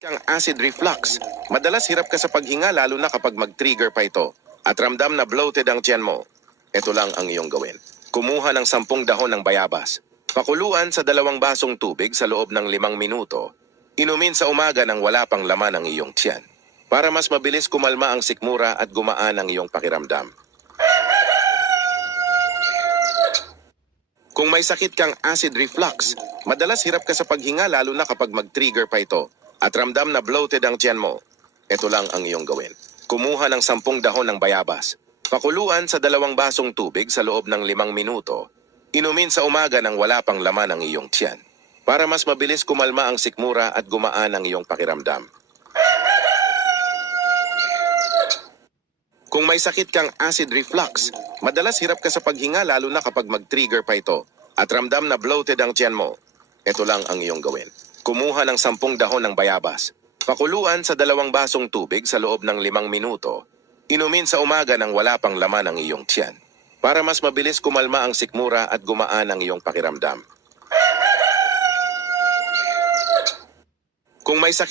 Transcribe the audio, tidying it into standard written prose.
Kang acid reflux, madalas hirap ka sa paghinga lalo na kapag mag-trigger pa ito at ramdam na bloated ang tiyan mo. Ito lang ang iyong gawin. Kumuha ng 10 dahon ng bayabas. Pakuluan sa 2 basong tubig sa loob ng 5 minuto. Inumin sa umaga nang wala pang laman ang iyong tiyan. Para mas mabilis kumalma ang sikmura at gumaan ang iyong pakiramdam. Kung may sakit kang acid reflux, madalas hirap ka sa paghinga lalo na kapag mag-trigger pa ito at ramdam na bloated ang tiyan mo. Ito lang ang iyong gawin. Kumuha ng 10 dahon ng bayabas. Pakuluan sa 2 basong tubig sa loob ng 5 minuto. Inumin sa umaga nang wala pang laman ang iyong tiyan. Para mas mabilis kumalma ang sikmura at gumaan ang iyong pakiramdam. Kung may sakit kang acid reflux, madalas hirap ka sa paghinga lalo na kapag mag-trigger pa ito at ramdam na bloated ang tiyan mo. Ito lang ang iyong gawin. Kumuha ng 10 dahon ng bayabas. Pakuluan sa 2 basong tubig sa loob ng 5 minuto. Inumin sa umaga nang wala pang laman ang iyong tiyan. Para mas mabilis kumalma ang sikmura at gumaan ang iyong pakiramdam. Kung may sakit